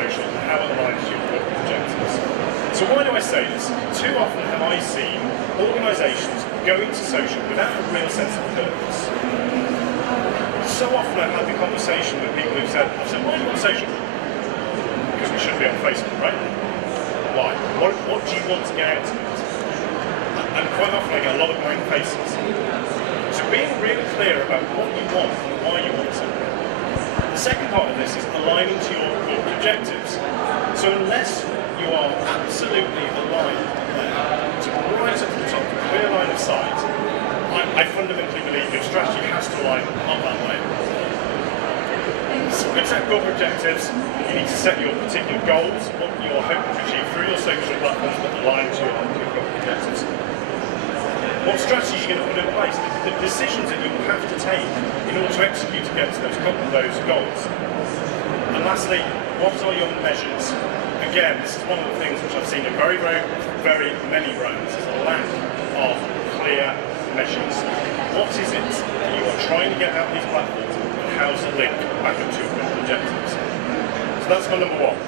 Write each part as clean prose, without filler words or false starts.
social and how it aligns to your corporate objectives. So why do I say this? Too often have I seen organisations go into social without a real sense of purpose. So often I've had the conversation with people who've said, why are you on social? Because we shouldn't be on Facebook, right? Why? What do you want to get out of it? And quite often I get a lot of blank faces. So being really clear about what you want and why you want it. The second part of this is aligning to your corporate objectives. So unless you are absolutely aligned to right up to the top, clear line of sight, I fundamentally believe your strategy has to align up that way. So to set corporate objectives, you need to set your particular goals, what you're hoping to achieve through your social platforms that align to your corporate objectives. What strategies are you going to put in place? The decisions that you will have to take in order to execute against those goals. And lastly, what are your measures? Again, this is one of the things which I've seen in very, very, very many brands, is a lack of clear measures. What is it that you are trying to get out of these platforms, and how does it link back up to your corporate objectives? So that's my number one.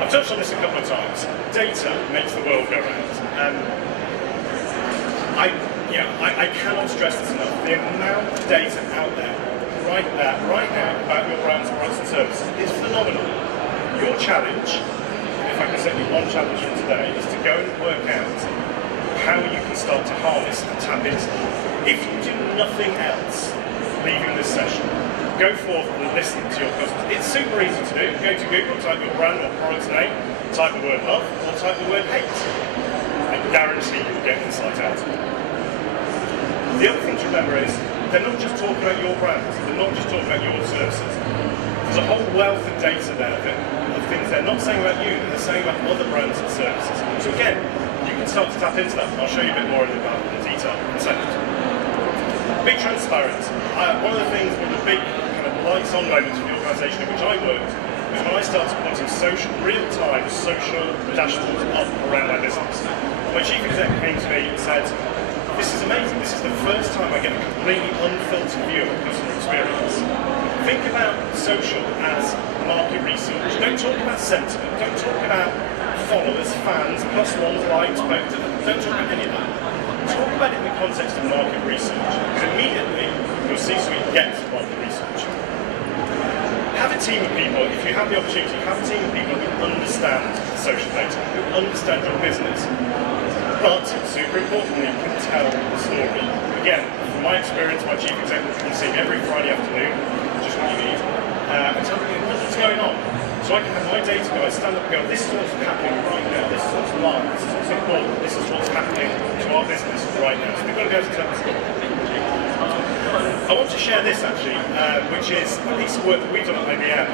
I've touched on this a couple of times. Data makes the world go round. I cannot stress this enough. The amount of data out there, right now, about your brand's products and services is phenomenal. Your challenge, if I can set you one challenge from today, is to go and work out how you can start to harness and tap into it. If you do nothing else, leaving this session, go forth and listen to your customers. It's super easy to do. Go to Google, type your brand or product's name, type the word love, or type the word hate. I guarantee you'll get insight out of it. The other thing to remember is, they're not just talking about your brands, they're not just talking about your services. There's a whole wealth of data there of things they're not saying about you, they're saying about other brands and services. So again, you can start to tap into that. I'll show you a bit more in detail in a second. Be transparent. One of the things, one of the big kind of lights on moments for the organisation in which I worked was when I started putting real-time social dashboards up around my business. My chief exec came to me and said, "This is amazing. This is the first time I get a completely unfiltered view of a customer experience." Think about social as market research. Don't talk about sentiment. Don't talk about followers, fans, plus ones, likes, votes. Don't talk about any of that. Talk about it in the context of market research. Because immediately, your C-suite gets market research. Have a team of people, if you have the opportunity, have a team of people who understand social data, who understand your business, but, super importantly, can tell the story. Again, from my experience, my chief executive can see every Friday afternoon, just what you need, and tell me what's going on. So I can have my data guys stand up and go, this is what's happening right now, this is what's live, this is what's important, this is what's happening to our business right now. So we've got to go to tell the story. I want to share this actually, which is a piece of work that we've done at IBM,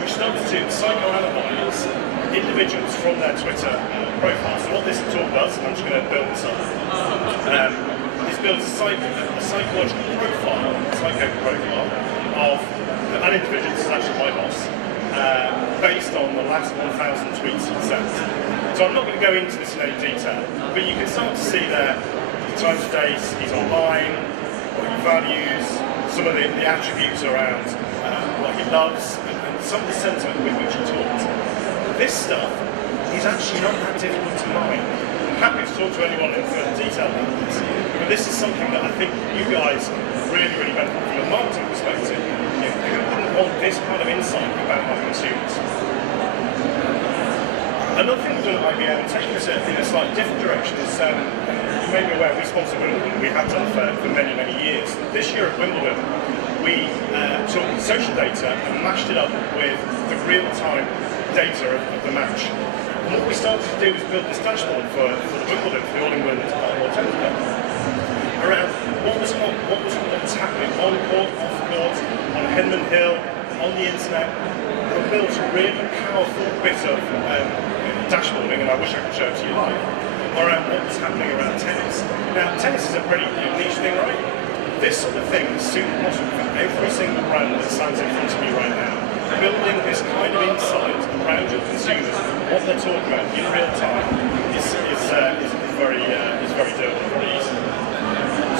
which started to psychoanalyze individuals from their Twitter profile. So what this tool does, and I'm just going to build this up, is build a psychological profile, psycho profile of an individual, this is actually my boss, based on the last 1,000 tweets he sent. So I'm not going to go into this in any detail, but you can start to see there the times of days he's online, what he values, some of the attributes around what he loves, and some of the sentiment with which he talks. This stuff is actually not that difficult to mine. I'm happy to talk to anyone in further detail about this, but this is something that I think you guys really, really benefit from a marketing perspective. Who wouldn't want this kind of insight about our consumers? Another thing we've done at IBM, taking this in a slightly different direction, is you may be aware we sponsor Wimbledon. We have done for many, many years. This year at Wimbledon, we took social data and mashed it up with the real-time data of the match. And what we started to do was build this dashboard for the Wimbledon, for the All-England World Tennis Club, around what was happening on court, off court, on Henman Hill, on the internet. We built a really powerful bit of dashboarding, and I wish I could show it to you live, around what was happening around tennis. Now, tennis is a pretty niche thing, right? This sort of thing is super possible for every single brand that stands in front of me right now. Building this kind of insight around your consumers, what they're talking about in real time, is very doable, very easy.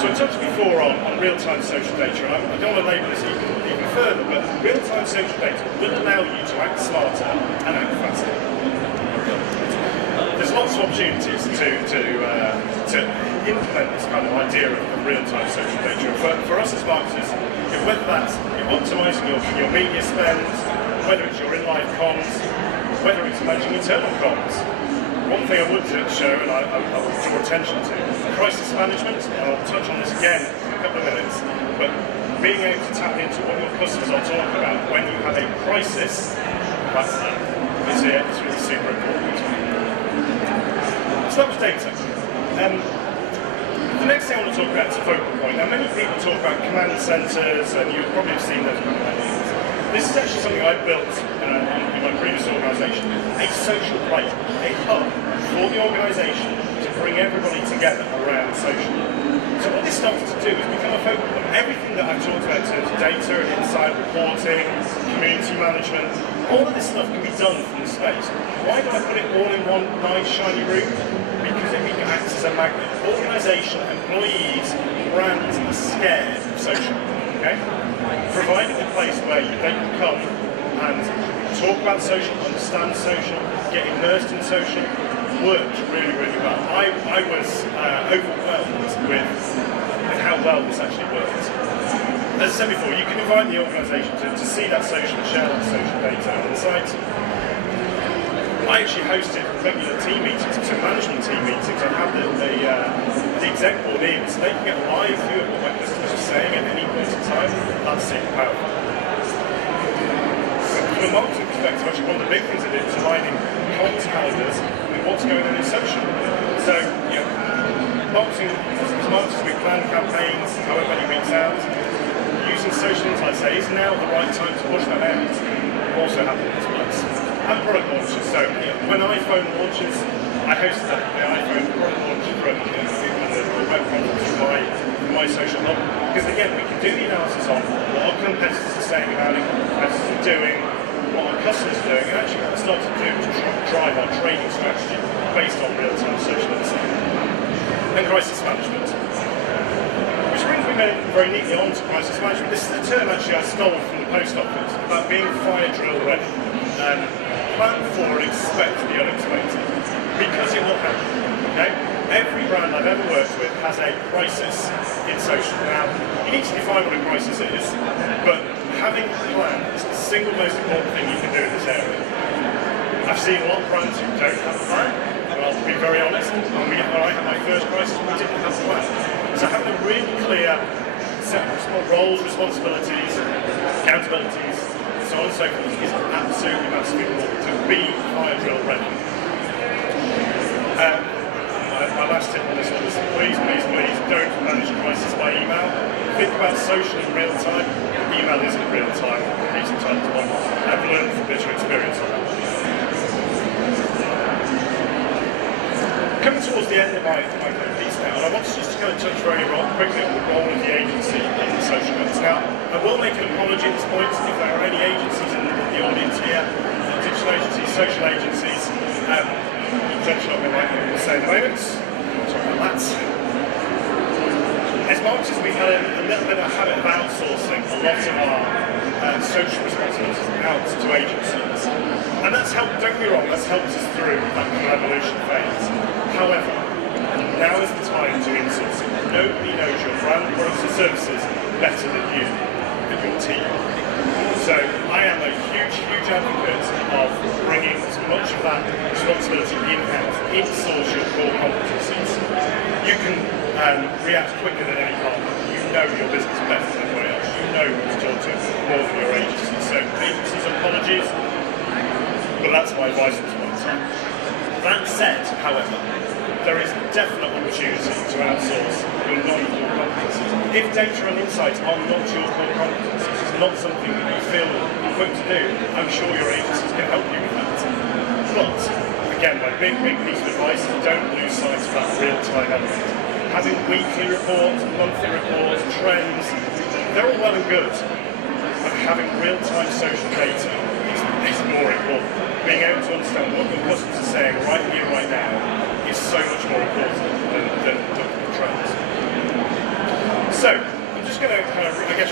So touched before on real-time social data, and I don't want to label this even further, but real-time social data will allow you to act smarter and act faster. There's lots of opportunities to implement this kind of idea of real-time social data. For us as marketers, whether that's optimising your media spend, whether it's your in-life comms, whether it's managing internal comms. One thing I would show, and I will draw attention to, crisis management, and I'll touch on this again in a couple of minutes, but being able to tap into what your customers are talking about when you have a crisis, that's it's really super important. So that was data. The next thing I want to talk about is a focal point. Now, many people talk about command centres, and you've probably seen those kind of ideas. This is actually something I built in my previous organisation, a social plate, a hub for the organisation to bring everybody together around social. So what this starts to do is become a focal point. Everything that I've talked about in terms of data and insight reporting, community management, all of this stuff can be done from the space. Why do I put it all in one nice shiny room? Because it acts as a magnet. Organisation, employees, brands are scared of social. Okay? Providing a place where they can come and talk about social, understand social, get immersed in social, worked really, really well. I was overwhelmed with how well this actually worked. As I said before, you can invite the organisation to see that social, share that social data and insights. I actually hosted regular team meetings, so management team meetings. I had the exec board in, so they can get a live view of what my customers are saying at any point in time. That's super powerful. From a marketing perspective, actually one of the big things I did was aligning comms calendars with what's going on in social. So, marketing, as marketers, we plan campaigns, however many weeks out. Using social insights, say, is now the right time to push that out? Also happened in this place. And product launches. So when iPhone launches, I hosted the iPhone product launch from the web conference from my social hub. Because again, we can do the analysis on what our competitors are saying about it, what our competitors are doing, what our customers are doing, and actually what we start to do is drive our trading strategy based on real-time social insight. And crisis management. Which brings me very neatly on to crisis management. This is a term actually I stole from the post office about being fire drill ready. Plan for and expect the unexpected, because it will happen. Okay? Every brand I've ever worked with has a crisis in social. Now, you need to define what a crisis is, but having a plan is the single most important thing you can do in this area. I've seen a lot of brands who don't have a plan, and I'll be very honest, when I had my first crisis, we didn't have a plan. So having a really clear set of roles, responsibilities, accountabilities, so on and so forth is absolutely massively important to be fire drill ready. My last tip on this one is please don't manage crisis by email. Think about social in real time. Email isn't real time. These are times one. I've learned from bitter experience on that. Coming towards the end of my piece now, and I want to just kind of touch very quickly on the role of the agency in the social goods. Now, I will make an apology at this point if there are any agencies in the audience here, digital agencies, social agencies, potentially not going to say at the moment. Sorry about that. As marketers, we've had a little bit of a habit of outsourcing a lot of our social responsibilities out to agencies. And that's helped, don't get me wrong, that's helped us through that kind of evolution phase. However, now is the time to insource it. Nobody knows your brand, products and services better than you, than your team. So I am a huge advocate of bringing as much of that responsibility in-house, in-source your core competencies. You can react quicker than any partner. You know your business better than anybody else. You know who to talk to more than your agency. So agencies, apologies, but that's my advice at this point in time. That said, however, there is definite opportunity to outsource your non-core competencies. If data and insights are not your core competencies, it's not something that you feel equipped to do, I'm sure your agencies can help you with that. But, again, my big piece of advice is don't lose sight of that real-time element. Having weekly reports, monthly reports, trends, they're all well and good, but having real-time social data is more important. Being able to understand what your customers are saying right here, right now, is so much more important than the trends.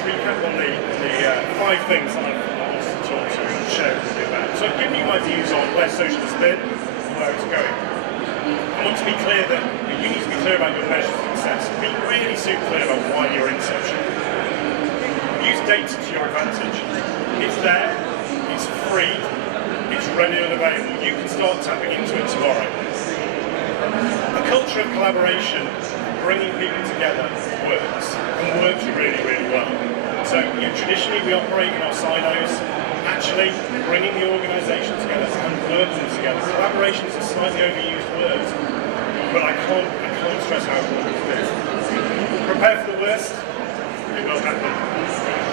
recap on the 5 things that I wanted to talk to you and share with you about. So I've given you my views on where social has been and where it's going. I want to be clear that you need to be clear about your measures of success. Be really super clear about why you're in social. Use data to your advantage. It's there, it's free, it's ready and available. You can start tapping into it tomorrow. A culture of collaboration, bringing people together, works, and works really, really well. So traditionally we operate in our silos. Actually, bringing the organisation together and working together. Collaboration is a slightly overused word, but I can't stress how important it is. Prepare for the worst, it will happen.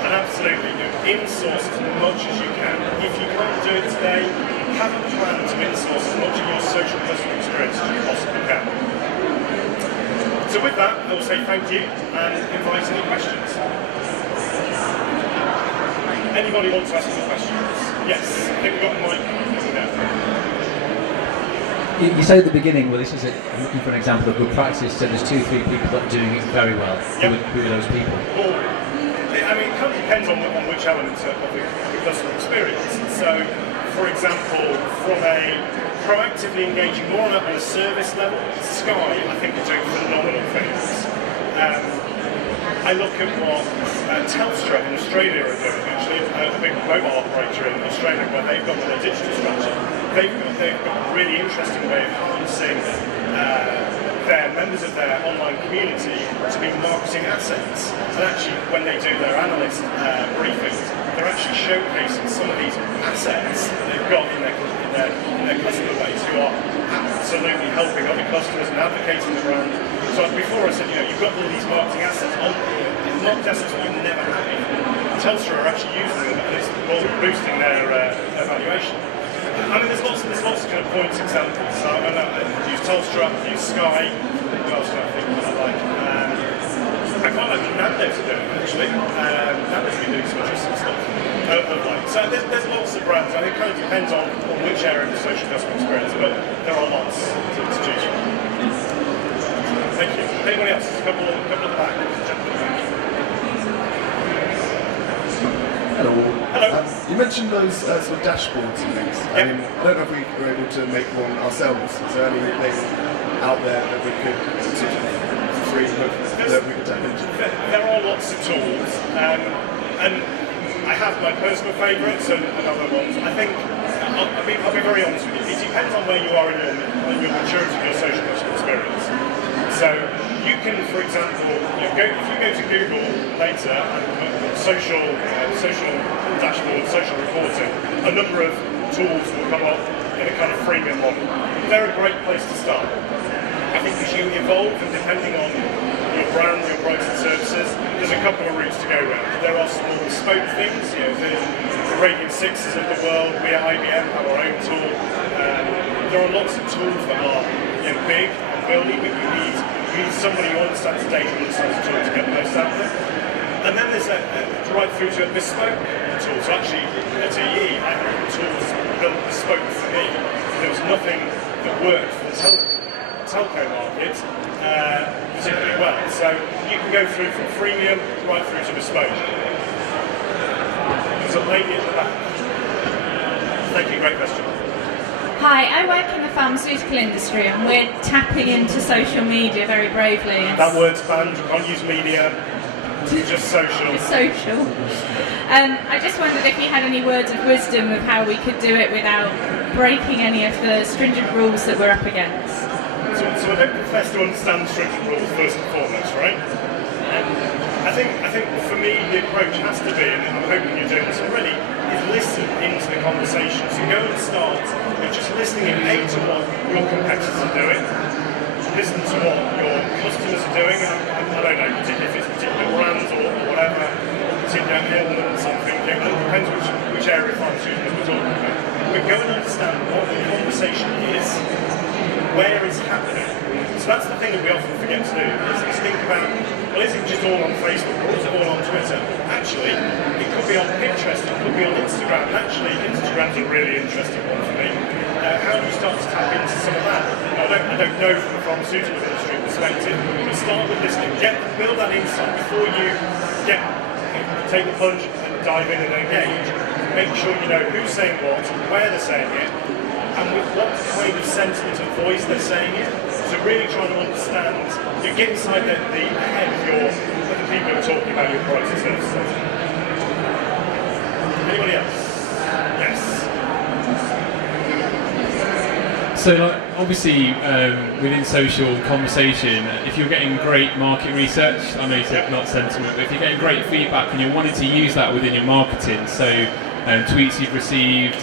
And absolutely, in-source as much as you can. If you can't do it today, have a plan to in-source as much of your social customer experience as you possibly can. So with that, I will say thank you and invite any questions. Anybody want to ask any questions? Yes, I think we've got a mic. You said at the beginning, well, this is looking for an example of good practice, so there's 2-3 people that are doing it very well. Yep. Who are those people? Well, I mean, it kind of depends on which elements of the customer experience. So, for example, from a proactively engaging more on a service level, Sky, I think, are doing phenomenal things. I look at what Telstra in Australia are doing, actually, a big mobile operator in Australia, where they've got their digital strategy. They've got a really interesting way of harnessing their members of their online community to be marketing assets. And actually, when they do their analyst briefings, they're actually showcasing some of these assets that they've got in their customer base who are absolutely helping other customers and advocating the brand. So before I said, you've got all these marketing assets on marketing assets that you've never had before. Telstra are actually using them and it's boosting their valuation. I mean, there's lots of kind of points examples. So I use Telstra, I use Sky. What else do I think that I like? I quite like what Nando's are doing actually. Nando's been doing some interesting stuff. So there's lots of brands. I think it kind of depends on which area of the social customer experience, but there are lots to choose from. Thank you. Anybody else? A couple at the back. Hello. Hello. You mentioned those sort of dashboards and things. Yep. I don't know if we were able to make one ourselves. Is there anything out there that we could sort of free that we could tap into? There are lots of tools, and I have my personal favourites and other ones. I think I'll be very honest with you. It depends on where you are in your maturity of your social customer experience. So you can, for example, if you go to Google later and social dashboard, social reporting, a number of tools will come up in a kind of freemium model. They're a great place to start. I think as you evolve and depending on your brand, your products and services, there's a couple of routes to go around. There are some more bespoke things, the Radiant 6s of the world. We at IBM have our own tool. There are lots of tools that are big and building, but you need somebody who understands data and understands the tool to get the most out of it. And then there's right through to a bespoke tool. So actually, at EE, I had tools built bespoke for me. There was nothing that worked for the telco market particularly well. So you can go through from freemium right through to bespoke. There's a lady at the back. Thank you, great question. Hi, I work in the pharmaceutical industry and we're tapping into social media very bravely. That word's banned, you can't use media, just social. Social. I just wondered if you had any words of wisdom of how we could do it without breaking any of the stringent rules that we're up against. So I don't profess to understand stringent rules first and foremost, right? I think for me the approach has to be, and I'm hoping you're doing this already, is listen into the conversation. So go and start with just listening in to what your competitors are doing, listen to what your customers are doing, I don't know, particularly if it's particular brands or whatever, particular ailments, something, it depends which area of pharmaceuticals we're talking about. But go and understand what the conversation is, where it's happening. So that's the thing that we often forget to do, is think about, well, is it just all on Facebook or is it all on Twitter? Actually, it could be on Pinterest, it could be on Instagram, and actually Instagram's a really interesting one for me. How do you start to tap into some of that? I don't know from a pharmaceutical industry perspective, but start with listening, build that insight before you get take the plunge and dive in and engage. Make sure you know who's saying what, where they're saying it, and with what kind of sentiment and voice they're saying it. So really trying to understand, you get inside the head of the people who are talking about your products and services. Anybody else? Yes. So like, obviously within social conversation, if you're getting great market research, I know you said not sentiment, but if you're getting great feedback and you're wanting to use that within your marketing, so tweets you've received,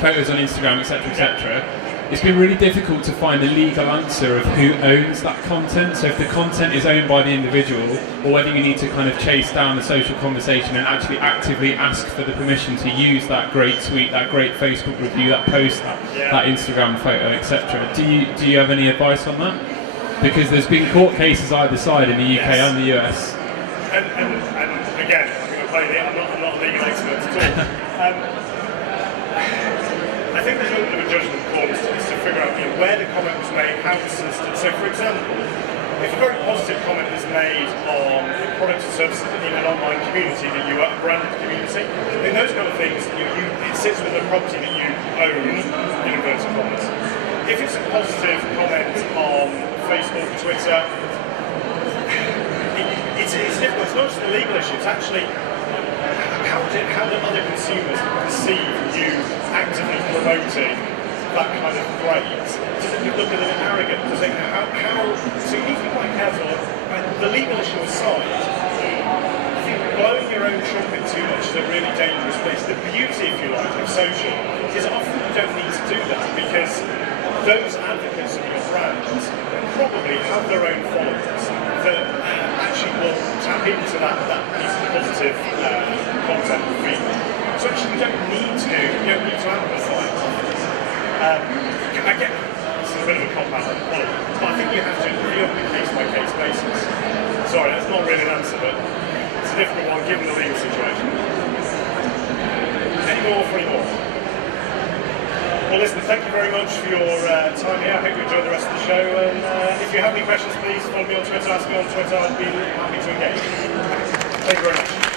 photos on Instagram, etc., etc., it's been really difficult to find the legal answer of who owns that content. So if the content is owned by the individual, or whether you need to kind of chase down the social conversation and actually actively ask for the permission to use that great tweet, that great Facebook review, that post, that Instagram photo, etc. Do you have any advice on that? Because there's been court cases either side in the UK and the US. And again, I'm going to play it. I'm not a legal expert at all. I think there's a little bit of a judgment call is to figure out where the comment was made, how it's solicited. So, for example, if a very positive comment is made on the products and services in an online community that you are a branded community, then those kind of things, it sits with the property that you own, in inverted commas. If it's a positive comment on Facebook, Twitter, it's difficult. It's not just the legal issue, it's actually how do other consumers perceive you actively promoting that kind of phrase? Does it look a little arrogant? Does it so you need to be quite careful. The legal issue aside, I think blowing your own trumpet too much is a really dangerous place. The beauty, if you like, of social is often you don't need to do that because those advocates of your brands probably have their own followers that actually will tap into that piece of positive content and feedback. So actually you don't need to amplify it. I get this is a bit of a cop-out, but I think you have to review on a case-by-case basis. Sorry, that's not really an answer, but it's a difficult one given the legal situation. Any more for any more? Well, listen, thank you very much for your time here. I hope you enjoyed the rest of the show. And if you have any questions, please follow me on Twitter, ask me on Twitter. I'd be happy to engage. Thank you very much.